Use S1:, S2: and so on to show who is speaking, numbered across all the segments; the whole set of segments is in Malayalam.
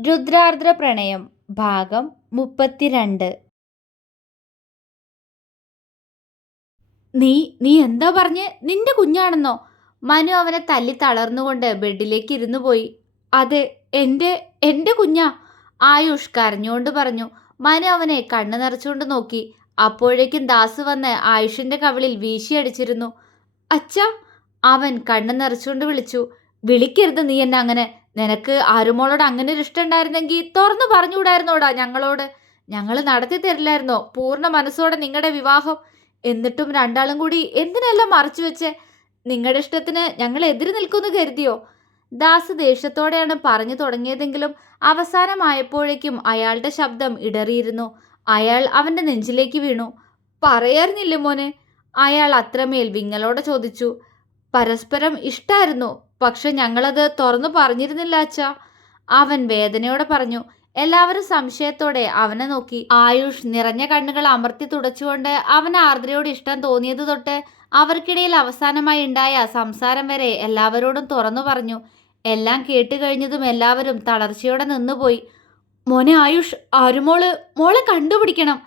S1: രുദ്രാർദ്ര പ്രണയം ഭാഗം മുപ്പത്തിരണ്ട്. നീ നീ എന്താ പറഞ്ഞ്? നിന്റെ കുഞ്ഞാണെന്നോ? മനു അവനെ തല്ലി തളർന്നുകൊണ്ട് ബെഡിലേക്ക് ഇരുന്നു പോയി. അതെ എന്റെ എന്റെ കുഞ്ഞാ. ആയുഷ് കരഞ്ഞുകൊണ്ട് പറഞ്ഞു. മനു അവനെ കണ്ണു നിറച്ചുകൊണ്ട് നോക്കി. അപ്പോഴേക്കും ദാസ് വന്ന് ആയുഷിന്റെ കവിളിൽ വീശിയടിച്ചിരുന്നു. അച്ഛ അവൻ കണ്ണു നിറച്ചുകൊണ്ട് വിളിച്ചു. വിളിക്കരുത് നീ എന്നെ അങ്ങനെ. നിനക്ക് ആരുമോളോട് അങ്ങനെ ഒരു ഇഷ്ടം ഉണ്ടായിരുന്നെങ്കിൽ തുറന്നു പറഞ്ഞുകൂടായിരുന്നോടാ ഞങ്ങളോട്. ഞങ്ങൾ നടത്തി തരില്ലായിരുന്നോ? പൂർണ മനസ്സോടെ നിങ്ങളുടെ വിവാഹം. എന്നിട്ടും രണ്ടാളും കൂടി എന്തിനെല്ലാം മറച്ചു വെച്ച്? നിങ്ങളുടെ ഇഷ്ടത്തിന് ഞങ്ങൾ എതിര് നിൽക്കുമെന്ന് കരുതിയോ? ദാസ് ദേഷ്യത്തോടെയാണ് പറഞ്ഞു തുടങ്ങിയതെങ്കിലും അവസാനമായപ്പോഴേക്കും അയാളുടെ ശബ്ദം ഇടറിയിരുന്നു. അയാൾ അവന്റെ നെഞ്ചിലേക്ക് വീണു. പറയായിരുന്നില്ല മോനെ? അയാൾ അത്രമേൽ വിങ്ങലോടെ ചോദിച്ചു. പരസ്പരം ഇഷ്ടായിരുന്നു? പക്ഷെ ഞങ്ങളത് തുറന്നു പറഞ്ഞിരുന്നില്ല അച്ഛാ. അവൻ വേദനയോടെ പറഞ്ഞു എല്ലാവരും സംശയത്തോടെ അവനെ നോക്കി. ആയുഷ് നിറഞ്ഞ കണ്ണുകൾ അമർത്തി തുടച്ചുകൊണ്ട് അവന് ആർദ്രയോട് ഇഷ്ടം തോന്നിയത് തൊട്ട് അവർക്കിടയിൽ അവസാനമായി ഉണ്ടായ സംസാരം വരെ എല്ലാവരോടും തുറന്നു പറഞ്ഞു. എല്ലാം കേട്ട് കഴിഞ്ഞതും എല്ലാവരും തളർച്ചയോടെ നിന്നുപോയി. മോനെ ആയുഷ് ആരുമോൾ? മോളെ കണ്ടുപിടിക്കണം.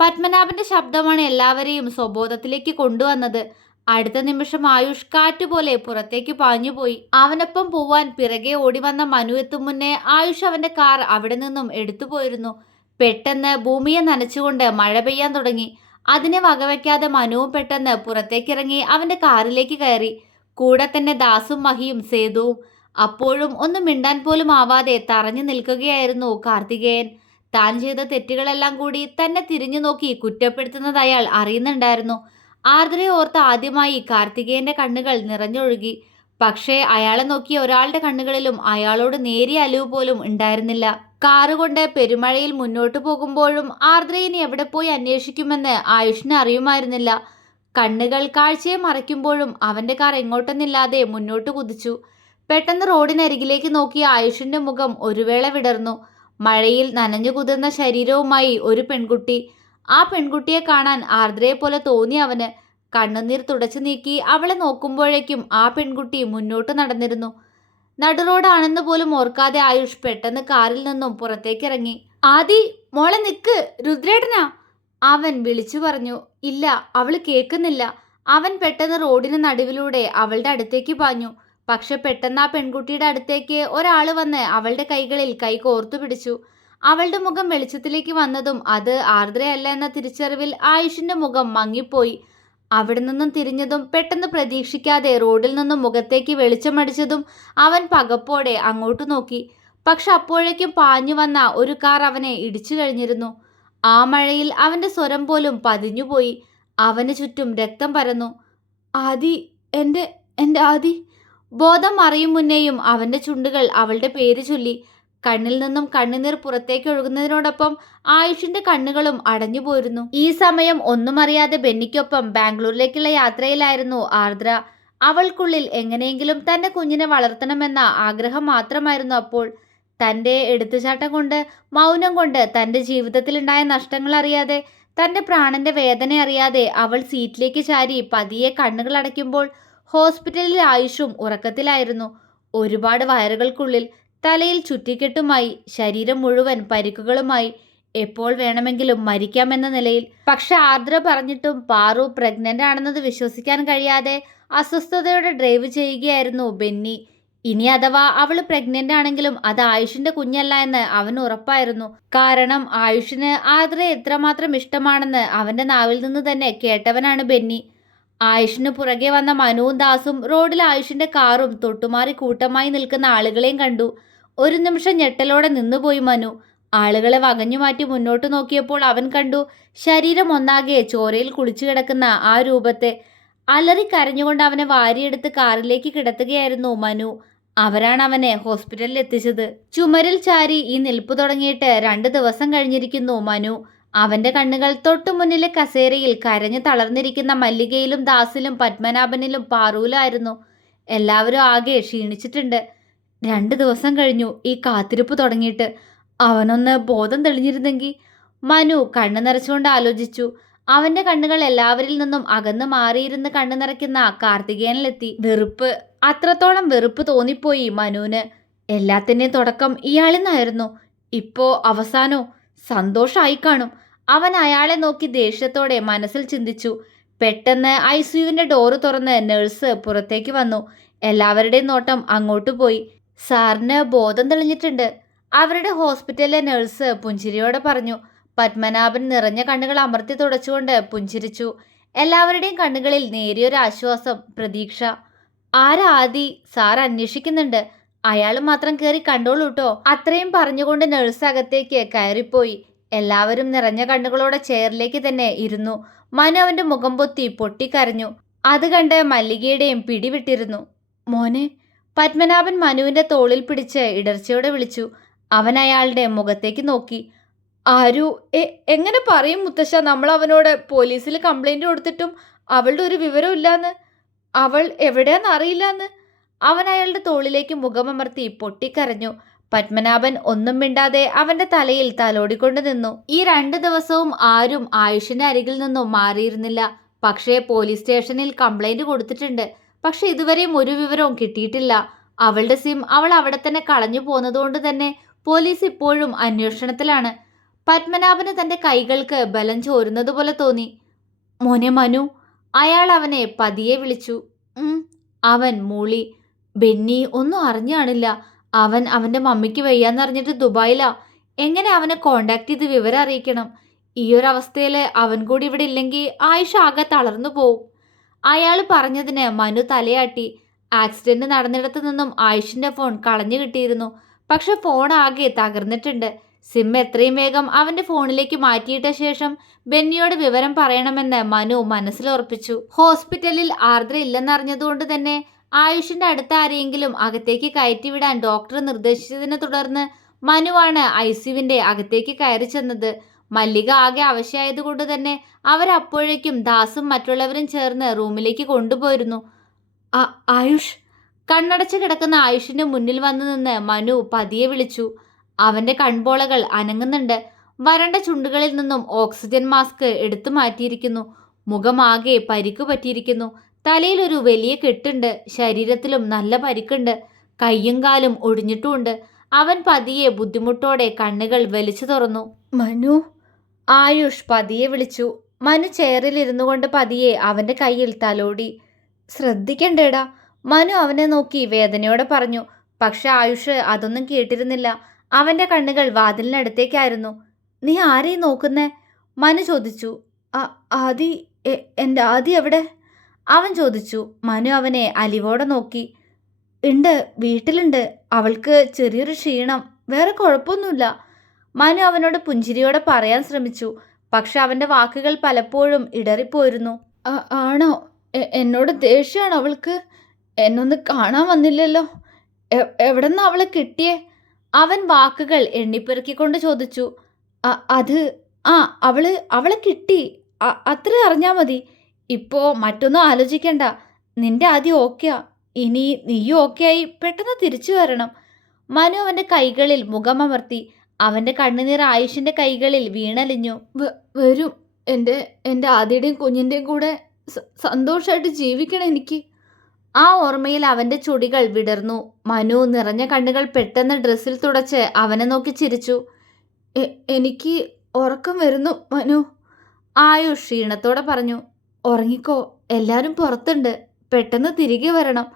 S1: പത്മനാഭന്റെ ശബ്ദമാണ് എല്ലാവരെയും സ്വബോധത്തിലേക്ക് കൊണ്ടുവന്നത്. അടുത്ത നിമിഷം ആയുഷ് കാറ്റ് പോലെ പുറത്തേക്ക് പാഞ്ഞുപോയി. അവനൊപ്പം പോവാൻ പിറകെ ഓടി വന്ന മനു എത്തും മുന്നേ ആയുഷ് അവന്റെ കാർ അവിടെ നിന്നും എടുത്തുപോയിരുന്നു പെട്ടെന്ന് ഭൂമിയെ നനച്ചുകൊണ്ട് മഴ പെയ്യാൻ തുടങ്ങി. അതിനെ വകവയ്ക്കാതെ മനുവും പെട്ടെന്ന് പുറത്തേക്കിറങ്ങി അവന്റെ കാറിലേക്ക് കയറി. കൂടെ തന്നെ ദാസും മഹിയും സേതുവും. അപ്പോഴും ഒന്നും മിണ്ടാൻ പോലും ആവാതെ തറഞ്ഞു നിൽക്കുകയായിരുന്നു കാർത്തികേയൻ. താൻ ചെയ്ത തെറ്റുകളെല്ലാം കൂടി തന്നെ തിരിഞ്ഞു നോക്കി കുറ്റപ്പെടുത്തുന്നത് അയാൾ അറിയുന്നുണ്ടായിരുന്നു. ആർദ്രയെ ഓർത്ത് ആദ്യമായി കാർത്തികേയന്റെ കണ്ണുകൾ നിറഞ്ഞൊഴുകി. പക്ഷേ അയാളെ നോക്കിയ ഒരാളുടെ കണ്ണുകളിലും അയാളോട് നേരിയ അലിവ് പോലും ഉണ്ടായിരുന്നില്ല. കാറുകൊണ്ട് പെരുമഴയിൽ മുന്നോട്ടു പോകുമ്പോഴും ആർദ്രയിനെ എവിടെ പോയി അന്വേഷിക്കുമെന്ന് ആയുഷിന് അറിയുമായിരുന്നില്ല. കണ്ണുകൾ കാഴ്ചയെ മറയ്ക്കുമ്പോഴും അവന്റെ കാർ എങ്ങോട്ടെന്നില്ലാതെ മുന്നോട്ട് കുതിച്ചു. പെട്ടെന്ന് റോഡിനരികിലേക്ക് നോക്കിയ ആയുഷിന്റെ മുഖം ഒരുവേള വിടർന്നു. മഴയിൽ നനഞ്ഞു കുതിർന്ന ശരീരവുമായി ഒരു പെൺകുട്ടി ആ പെൺകുട്ടിയെ കാണാൻ ആർദ്രയെ പോലെ തോന്നി അവന്. കണ്ണുനീർ തുടച്ചു നീക്കി അവളെ നോക്കുമ്പോഴേക്കും ആ പെൺകുട്ടി മുന്നോട്ട് നടന്നിരുന്നു. നടുറോഡാണെന്ന് പോലും ഓർക്കാതെ ആയുഷ് പെട്ടെന്ന് കാറിൽ നിന്നും പുറത്തേക്ക് ഇറങ്ങി ആദി മോളെ നിക്ക് രുദ്രേട്ടനാ? അവൻ വിളിച്ചു പറഞ്ഞു. ഇല്ല അവൾ കേൾക്കുന്നില്ല. അവൻ പെട്ടെന്ന് റോഡിന് നടുവിലൂടെ അവളുടെ അടുത്തേക്ക് പാഞ്ഞു. പക്ഷെ പെട്ടെന്ന് ആ പെൺകുട്ടിയുടെ അടുത്തേക്ക് ഒരാൾ വന്ന് അവളുടെ കൈകളിൽ കൈ കോർത്തു പിടിച്ചു. അവളുടെ മുഖം വെളിച്ചത്തിലേക്ക് വന്നതും അത് ആർദ്രയല്ല എന്ന തിരിച്ചറിവിൽ ആയുഷിന്റെ മുഖം മങ്ങിപ്പോയി. അവിടെ നിന്നും തിരിഞ്ഞതും പെട്ടെന്ന് പ്രതീക്ഷിക്കാതെ റോഡിൽ നിന്നും മുഖത്തേക്ക് വെളിച്ചമടിച്ചതും അവൻ പകപ്പോടെ അങ്ങോട്ട് നോക്കി. പക്ഷെ അപ്പോഴേക്കും പാഞ്ഞു വന്ന ഒരു കാർ അവനെ ഇടിച്ചു കഴിഞ്ഞിരുന്നു. ആ മഴയിൽ അവന്റെ സ്വരം പോലും പതിഞ്ഞുപോയി. അവന് ചുറ്റും രക്തം പരന്നു. ആദി എന്റെ എന്റെ ആദി. ബോധം മറിയും മുന്നേയും അവന്റെ ചുണ്ടുകൾ അവളുടെ പേര് ചൊല്ലി. കണ്ണിൽ നിന്നും കണ്ണുനീർ പുറത്തേക്ക് ഒഴുകുന്നതിനോടൊപ്പം ആയുഷിന്റെ കണ്ണുകളും അടഞ്ഞുപോയിരുന്നു ഈ സമയം ഒന്നും അറിയാതെ ബെന്നിക്കൊപ്പം ബാംഗ്ലൂരിലേക്കുള്ള യാത്രയിലായിരുന്നു ആർദ്ര. അവൾക്കുള്ളിൽ എങ്ങനെയെങ്കിലും തന്റെ കുഞ്ഞിനെ വളർത്തണമെന്ന ആഗ്രഹം മാത്രമായിരുന്നു അപ്പോൾ. തന്റെ എടുത്തുചാട്ടം കൊണ്ട് മൗനം കൊണ്ട് തന്റെ ജീവിതത്തിലുണ്ടായ നഷ്ടങ്ങൾ അറിയാതെ തന്റെ പ്രാണന്റെ വേദന അറിയാതെ അവൾ സീറ്റിലേക്ക് ചാരി പതിയെ കണ്ണുകൾ അടയ്ക്കുമ്പോൾ ഹോസ്പിറ്റലിൽ ആയുഷും ഉറക്കത്തിലായിരുന്നു. ഒരുപാട് വയറുകൾക്കുള്ളിൽ തലയിൽ ചുറ്റിക്കെട്ടുമായി ശരീരം മുഴുവൻ പരിക്കുകളുമായി എപ്പോൾ വേണമെങ്കിലും മരിക്കാമെന്ന നിലയിൽ. പക്ഷെ ആർദ്ര പറഞ്ഞിട്ടും പാറു പ്രഗ്നന്റ് ആണെന്നത് വിശ്വസിക്കാൻ കഴിയാതെ അസ്വസ്ഥതയോടെ ഡ്രൈവ് ചെയ്യുകയായിരുന്നു ബെന്നി. ഇനി അഥവാ അവൾ പ്രഗ്നന്റ് ആണെങ്കിലും അത് ആയുഷിന്റെ കുഞ്ഞല്ല എന്ന് അവന് ഉറപ്പായിരുന്നു. കാരണം ആയുഷിന് ആർദ്രയെ എത്രമാത്രം ഇഷ്ടമാണെന്ന് അവന്റെ നാവിൽ നിന്ന് തന്നെ കേട്ടവനാണ് ബെന്നി. ആയുഷിന് പുറകെ വന്ന മനുവും ദാസും റോഡിൽ ആയുഷിന്റെ കാറും തൊട്ടുമാറി കൂട്ടമായി നിൽക്കുന്ന ആളുകളെയും കണ്ടു. ഒരു നിമിഷം ഞെട്ടലോടെ നിന്നുപോയി മനു. ആളുകളെ വകഞ്ഞു മാറ്റി മുന്നോട്ട് നോക്കിയപ്പോൾ അവൻ കണ്ടു ശരീരം ഒന്നാകെ ചോരയിൽ കുളിച്ചു കിടക്കുന്ന ആ രൂപത്തെ. അലറി കരഞ്ഞുകൊണ്ട് അവനെ വാരിയെടുത്ത് കാറിലേക്ക് കിടത്തുകയായിരുന്നു മനു. അവരാണ് അവനെ ഹോസ്പിറ്റലിൽ എത്തിച്ചത്. ചുമരിൽ ചാരി ഈ നിൽപ്പ് തുടങ്ങിയിട്ട് രണ്ട് ദിവസം കഴിഞ്ഞിരിക്കുന്നു മനു. അവന്റെ കണ്ണുകൾ തൊട്ടുമുന്നിലെ കസേരയിൽ കരഞ്ഞു തളർന്നിരിക്കുന്ന മല്ലികയിലും ദാസിലും പത്മനാഭനിലും പാറൂലായിരുന്നു. എല്ലാവരും ആകെ ക്ഷീണിച്ചിട്ടുണ്ട്. രണ്ട് ദിവസം കഴിഞ്ഞു ഈ കാത്തിരിപ്പ് തുടങ്ങിയിട്ട്. അവനൊന്ന് ബോധം തെളിഞ്ഞിരുന്നെങ്കിൽ മനു കണ്ണു നിറച്ചുകൊണ്ട് ആലോചിച്ചു. അവന്റെ കണ്ണുകൾ എല്ലാവരിൽ നിന്നും അകന്നു മാറിയിരുന്ന് കണ്ണു നിറയ്ക്കുന്ന കാർത്തികേയനിലെത്തി. വെറുപ്പ്. അത്രത്തോളം വെറുപ്പ് തോന്നിപ്പോയി മനുവിന്. എല്ലാത്തിന്റെയും തുടക്കം ഇയാളിൽ നിന്നായിരുന്നു ഇപ്പോ അവസാനോ? സന്തോഷമായി കാണും. അവൻ അയാളെ നോക്കി ദേഷ്യത്തോടെ മനസ്സിൽ ചിന്തിച്ചു. പെട്ടെന്ന് ഐ സിയുവിന്റെ ഡോറ് തുറന്ന് നേഴ്സ് പുറത്തേക്ക് വന്നു. എല്ലാവരുടെയും നോട്ടം അങ്ങോട്ട് പോയി. സാറിന് ബോധം തെളിഞ്ഞിട്ടുണ്ട്. അവരുടെ ഹോസ്പിറ്റലിലെ നഴ്സ് പുഞ്ചിരിയോടെ പറഞ്ഞു പത്മനാഭൻ നിറഞ്ഞ കണ്ണുകൾ അമർത്തി തുടച്ചുകൊണ്ട് പുഞ്ചിരിച്ചു. എല്ലാവരുടെയും കണ്ണുകളിൽ നേരിയൊരു ആശ്വാസം പ്രതീക്ഷ. ആരാദി സാർ അന്വേഷിക്കുന്നുണ്ട്. അയാൾ മാത്രം കയറി കണ്ടോളൂ കേട്ടോ അത്രയും പറഞ്ഞുകൊണ്ട് നഴ്സ് അകത്തേക്ക് കയറിപ്പോയി. എല്ലാവരും നിറഞ്ഞ കണ്ണുകളോടെ ചെയറിലേക്ക് തന്നെ ഇരുന്നു. മനു അവന്റെ മുഖം പൊത്തി പൊട്ടിക്കരഞ്ഞു. അത് കണ്ട് മല്ലികയുടെയും പിടിവിട്ടിരുന്നു മോനെ പത്മനാഭൻ മനുവിന്റെ തോളിൽ പിടിച്ച് ഇടർച്ചയോടെ വിളിച്ചു. അവൻ അയാളുടെ മുഖത്തേക്ക് നോക്കി. ആരു എങ്ങനെ പറയും മുത്തശ്ശ? നമ്മൾ അവനോട് പോലീസിൽ കംപ്ലൈന്റ് കൊടുത്തിട്ടും അവളുടെ ഒരു വിവരവും ഇല്ലാന്ന്. അവൾ എവിടെയാന്ന് അറിയില്ലാന്ന്. അവൻ അയാളുടെ തോളിലേക്ക് മുഖമമർത്തി പൊട്ടിക്കരഞ്ഞു. പത്മനാഭൻ ഒന്നും മിണ്ടാതെ അവന്റെ തലയിൽ തലോടിക്കൊണ്ട് നിന്നു. ഈ രണ്ട് ദിവസവും ആരും ആയുഷിന്റെ അരികിൽ നിന്നും മാറിയിരുന്നില്ല. പക്ഷേ പോലീസ് സ്റ്റേഷനിൽ കംപ്ലൈന്റ് കൊടുത്തിട്ടുണ്ട്. പക്ഷെ ഇതുവരെയും ഒരു വിവരവും കിട്ടിയിട്ടില്ല. അവളുടെ സിം അവൾ അവിടെ തന്നെ കളഞ്ഞു പോന്നതുകൊണ്ട് തന്നെ പോലീസ് ഇപ്പോഴും അന്വേഷണത്തിലാണ്. പത്മനാഭന് തന്റെ കൈകൾക്ക് ബലം ചോരുന്നത് പോലെ തോന്നി. മോനെ മനു അയാൾ അവനെ പതിയെ വിളിച്ചു. അവൻ മൂളി. ബെന്നി ഒന്നും അറിഞ്ഞാണില്ല. അവൻ അവന്റെ മമ്മിക്ക് വയ്യാന്നറിഞ്ഞിട്ട് ദുബായിലാ. എങ്ങനെ അവനെ കോണ്ടാക്ട് ചെയ്ത് വിവരം അറിയിക്കണം? ഈ ഒരു അവസ്ഥയിൽ അവൻ കൂടി ഇവിടെ ഇല്ലെങ്കിൽ ആയുഷ ആകെ തളർന്നു പോവും. അയാൾ പറഞ്ഞതിന് മനു തലയാട്ടി. ആക്സിഡന്റ് നടന്നിടത്ത് നിന്നും ആയുഷിന്റെ ഫോൺ കളഞ്ഞു കിട്ടിയിരുന്നു. പക്ഷെ ഫോൺ ആകെ തകർന്നിട്ടുണ്ട്. സിം എത്രയും വേഗം അവന്റെ ഫോണിലേക്ക് മാറ്റിയിട്ട ശേഷം ബെന്നിയോട് വിവരം പറയണമെന്ന് മനു മനസ്സിലുറപ്പിച്ചു ഹോസ്പിറ്റലിൽ ആർദ്ര ഇല്ലെന്നറിഞ്ഞതുകൊണ്ട് തന്നെ ആയുഷിന്റെ അടുത്ത ആരെയെങ്കിലും അകത്തേക്ക് കയറ്റിവിടാൻ ഡോക്ടർ നിർദ്ദേശിച്ചതിനെ തുടർന്ന് മനുവാണ് ഐ സിയുവിന്റെ അകത്തേക്ക് കയറി ചെന്നത്. മല്ലിക ആകെ അവശയായതുകൊണ്ട് തന്നെ അവരപ്പോഴേക്കും ദാസും മറ്റുള്ളവരും ചേർന്ന് റൂമിലേക്ക് കൊണ്ടുപോയിരുന്നു. ആയുഷ്. കണ്ണടച്ച് കിടക്കുന്ന ആയുഷിന്റെ മുന്നിൽ വന്നു നിന്ന് മനു പതിയെ വിളിച്ചു. അവന്റെ കൺപോളകൾ അനങ്ങുന്നുണ്ട്. വരണ്ട ചുണ്ടുകളിൽ നിന്നും ഓക്സിജൻ മാസ്ക് എടുത്തു മാറ്റിയിരിക്കുന്നു. മുഖമാകെ പരിക്കു പറ്റിയിരിക്കുന്നു. തലയിൽ ഒരു വലിയ കെട്ടുണ്ട്. ശരീരത്തിലും നല്ല പരിക്കുണ്ട്. കയ്യും കാലും ഒടിഞ്ഞിട്ടുമുണ്ട്. അവൻ പതിയെ ബുദ്ധിമുട്ടോടെ കണ്ണുകൾ വലിച്ചു തുറന്നു. മനു ആയുഷ് പതിയെ വിളിച്ചു. മനു ചെയറിൽ ഇരുന്നു കൊണ്ട് പതിയെ അവന്റെ കയ്യിൽ തലോടി. ശ്രദ്ധിക്കണ്ടേടാ. മനു അവനെ നോക്കി വേദനയോടെ പറഞ്ഞു. പക്ഷെ ആയുഷ് അതൊന്നും കേട്ടിരുന്നില്ല. അവന്റെ കണ്ണുകൾ വാതിലിനടുത്തേക്കായിരുന്നു. നീ ആരെയും നോക്കുന്നേ? മനു ചോദിച്ചു. ആദി എന്റെ ആദി എവിടെ? അവൻ ചോദിച്ചു. മനു അവനെ അലിവോടെ നോക്കി. ഉണ്ട് വീട്ടിലുണ്ട്. അവൾക്ക് ചെറിയൊരു ക്ഷീണം. വേറെ കുഴപ്പമൊന്നുമില്ല. മനു അവനോട് പുഞ്ചിരിയോടെ പറയാൻ ശ്രമിച്ചു. പക്ഷെ അവന്റെ വാക്കുകൾ പലപ്പോഴും ഇടറിപ്പോയിരുന്നു. "ആ- ആണോ? എന്നോട് ദേഷ്യമാണ് അവൾക്ക്. എന്നൊന്ന് കാണാൻ വന്നില്ലല്ലോ. എവിടെന്നാ അവളെ കിട്ടിയേ? അവൻ വാക്കുകൾ എണ്ണിപ്പെറുക്കിക്കൊണ്ട് ചോദിച്ചു. അത് ആ അവൾ അവളെ കിട്ടി. അത്ര അറിഞ്ഞാൽ മതി. ഇപ്പോ മറ്റൊന്നും ആലോചിക്കണ്ട. നിന്റെ ആദ്യം ഓക്കെയാ. ഇനി നീയും ഓക്കെയായി പെട്ടെന്ന് തിരിച്ചു വരണം. മനു അവന്റെ കൈകളിൽ മുഖമമർത്തി. അവന്റെ കണ്ണുനീർ ആയുഷിന്റെ കൈകളിൽ വീണലിഞ്ഞു. വരും. എന്റെ എന്റെ ആദ്യയുടെയും കുഞ്ഞിന്റെയും കൂടെ സന്തോഷമായിട്ട് ജീവിക്കണം എനിക്ക്. ആ ഓർമ്മയിൽ അവന്റെ ചുടികൾ വിടർന്നു. മനു നിറഞ്ഞ കണ്ണുകൾ പെട്ടെന്ന് ഡ്രസ്സിൽ തുടച്ച് അവനെ നോക്കി ചിരിച്ചു. എനിക്ക് ഉറക്കം വരുന്നു മനു. ആയു ക്ഷീണത്തോടെ പറഞ്ഞു. ഉറങ്ങിക്കോ എല്ലാവരും പുറത്തുണ്ട്. പെട്ടെന്ന് തിരികെ വരണം.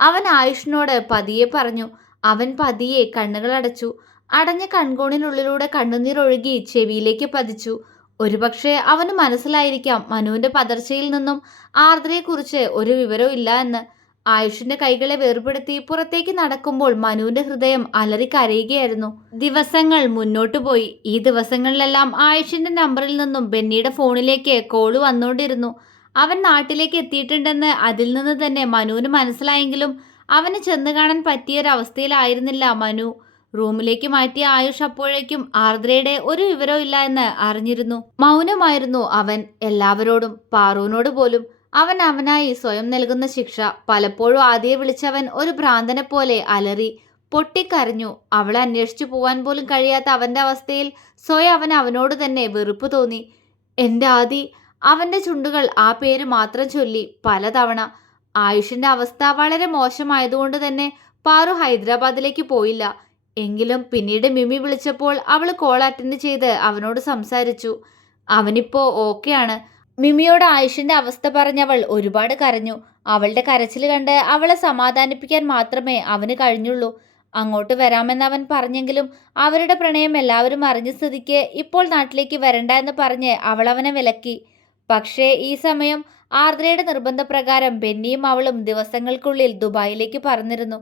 S1: അവൻ ആയുഷിനോട് പതിയെ പറഞ്ഞു. അവൻ പതിയെ കണ്ണുകൾ അടച്ചു. അടഞ്ഞ കൺകോണിനുള്ളിലൂടെ കണ്ണുനീർ ഒഴുകി ചെവിയിലേക്ക് പതിച്ചു. ഒരുപക്ഷെ അവന് മനസ്സിലായിരിക്കാം മനുവിന്റെ പതർച്ചയിൽ നിന്നും ആർദ്രയെക്കുറിച്ച് ഒരു വിവരവും ഇല്ല എന്ന്. ആയുഷിന്റെ കൈകളെ വേർപെടുത്തി പുറത്തേക്ക് നടക്കുമ്പോൾ മനുവിന്റെ ഹൃദയം അലറി കരയുകയായിരുന്നു ദിവസങ്ങൾ മുന്നോട്ടു പോയി. ഈ ദിവസങ്ങളിലെല്ലാം ആയുഷിന്റെ നമ്പറിൽ നിന്നും ബെന്നിയുടെ ഫോണിലേക്ക് കോൾ വന്നുകൊണ്ടിരുന്നു. അവൻ നാട്ടിലേക്ക് എത്തിയിട്ടുണ്ടെന്ന് അതിൽ നിന്ന് തന്നെ മനുവിന് മനസ്സിലായെങ്കിലും അവന് ചെന്ന് കാണാൻ പറ്റിയൊരവസ്ഥയിലായിരുന്നില്ല മനു. റൂമിലേക്ക് മാറ്റിയ ആയുഷ് അപ്പോഴേക്കും ആർദ്രയുടെ ഒരു വിവരവും ഇല്ല എന്ന് അറിഞ്ഞിരുന്നു. മൗനമായിരുന്നു അവൻ എല്ലാവരോടും. പാറുവിനോട് പോലും അവൻ അവനായി സ്വയം നൽകുന്ന ശിക്ഷ. പലപ്പോഴും ആദ്യം വിളിച്ചവൻ ഒരു ഭ്രാന്തനെ പോലെ അലറി പൊട്ടിക്കരഞ്ഞു. അവളെ അന്വേഷിച്ചു പോവാൻ പോലും കഴിയാത്ത അവന്റെ അവസ്ഥയിൽ സ്വയം അവൻ അവനോട് തന്നെ വെറുപ്പ് തോന്നി. എന്റെ ആദി അവന്റെ ചുണ്ടുകൾ ആ പേര് മാത്രം ചൊല്ലി പലതവണ. ആയുഷിന്റെ അവസ്ഥ വളരെ മോശമായതുകൊണ്ട് തന്നെ പാറു ഹൈദരാബാദിലേക്ക് പോയില്ല. എങ്കിലും പിന്നീട് മിമി വിളിച്ചപ്പോൾ അവൾ കോൾ അറ്റൻഡ് ചെയ്ത് അവനോട് സംസാരിച്ചു. അവനിപ്പോ ഓക്കെയാണ് മിമിയോട് ആയുഷിന്റെ അവസ്ഥ പറഞ്ഞവൾ ഒരുപാട് കരഞ്ഞു. അവളുടെ കരച്ചിൽ കണ്ട് അവളെ സമാധാനിപ്പിക്കാൻ മാത്രമേ അവന് കഴിഞ്ഞുള്ളൂ. അങ്ങോട്ട് വരാമെന്ന് അവൻ പറഞ്ഞെങ്കിലും അവരുടെ പ്രണയം എല്ലാവരും അറിഞ്ഞ സ്ഥിതിക്ക് ഇപ്പോൾ നാട്ടിലേക്ക് വരണ്ട എന്ന് പറഞ്ഞ് അവൾ അവനെ വിലക്കി. പക്ഷേ ഈ സമയം ആർദ്രയുടെ നിർബന്ധപ്രകാരം ബെന്നിയും അവളും ദിവസങ്ങൾക്കുള്ളിൽ ദുബായിലേക്ക് പറന്നിരുന്നു.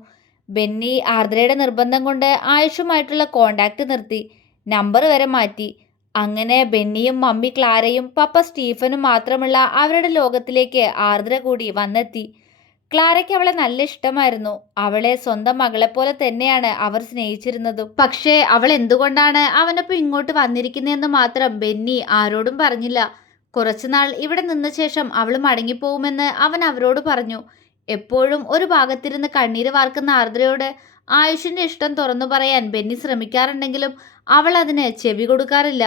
S1: ബെന്നി ആർദ്രയുടെ നിർബന്ധം കൊണ്ട് ആയുഷുമായിട്ടുള്ള കോണ്ടാക്ട് നിർത്തി. നമ്പർ വരെ മാറ്റി. അങ്ങനെ ബെന്നിയും മമ്മി ക്ലാരയും പപ്പ സ്റ്റീഫനും മാത്രമുള്ള അവരുടെ ലോകത്തിലേക്ക് ആർദ്ര കൂടി വന്നെത്തി. ക്ലാരയ്ക്ക് അവളെ നല്ല ഇഷ്ടമായിരുന്നു. അവളെ സ്വന്തം മകളെ പോലെ തന്നെയാണ് അവർ സ്നേഹിച്ചിരുന്നതും. പക്ഷേ അവൾ എന്തുകൊണ്ടാണ് അവനൊപ്പം ഇങ്ങോട്ട് വന്നിരിക്കുന്നതെന്ന് മാത്രം ബെന്നി ആരോടും പറഞ്ഞില്ല. കുറച്ചുനാൾ ഇവിടെ നിന്ന ശേഷം അവൾ മടങ്ങിപ്പോകുമെന്ന് അവൻ അവരോട് പറഞ്ഞു. എപ്പോഴും ഒരു ഭാഗത്തിരുന്ന് കണ്ണീര് വാർക്കുന്ന ആർദ്രയോട് ആയുഷിന്റെ ഇഷ്ടം തുറന്നു പറയാൻ ബെന്നി ശ്രമിക്കാറുണ്ടെങ്കിലും അവൾ അതിന് ചെവി കൊടുക്കാറില്ല.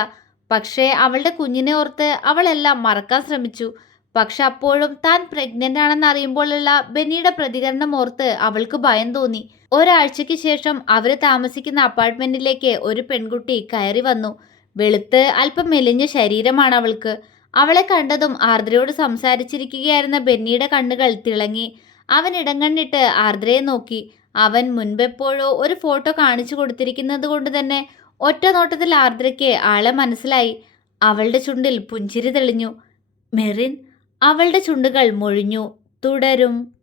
S1: പക്ഷേ അവളുടെ കുഞ്ഞിനെ ഓർത്ത് അവളെല്ലാം മറക്കാൻ ശ്രമിച്ചു. പക്ഷെ അപ്പോഴും താൻ പ്രഗ്നന്റ് ആണെന്ന് അറിയുമ്പോഴുള്ള ബെന്നിയുടെ പ്രതികരണം ഓർത്ത് അവൾക്ക് ഭയം തോന്നി. ഒരാഴ്ചയ്ക്ക് ശേഷം അവർ താമസിക്കുന്ന അപ്പാർട്ട്മെന്റിലേക്ക് ഒരു പെൺകുട്ടി കയറി വന്നു. വെളുത്ത് അല്പം മെലിഞ്ഞ ശരീരമാണ് അവൾക്ക്. അവളെ കണ്ടതും ആർദ്രയോട് സംസാരിച്ചിരിക്കുകയായിരുന്ന ബെന്നിയുടെ കണ്ണുകൾ തിളങ്ങി. അവൻ ഇടങ്ങണ്ണിട്ട് ആർദ്രയെ നോക്കി. അവൻ മുൻപെപ്പോഴോ ഒരു ഫോട്ടോ കാണിച്ചു കൊടുത്തിരിക്കുന്നത് കൊണ്ട് തന്നെ ഒറ്റ നോട്ടത്തിൽ ആർദ്രയ്ക്ക് ആളെ മനസ്സിലായി. അവളുടെ ചുണ്ടിൽ പുഞ്ചിരി തെളിഞ്ഞു. മെറിൻ അവളുടെ ചുണ്ടുകൾ മൊഴിഞ്ഞു. തുടരും.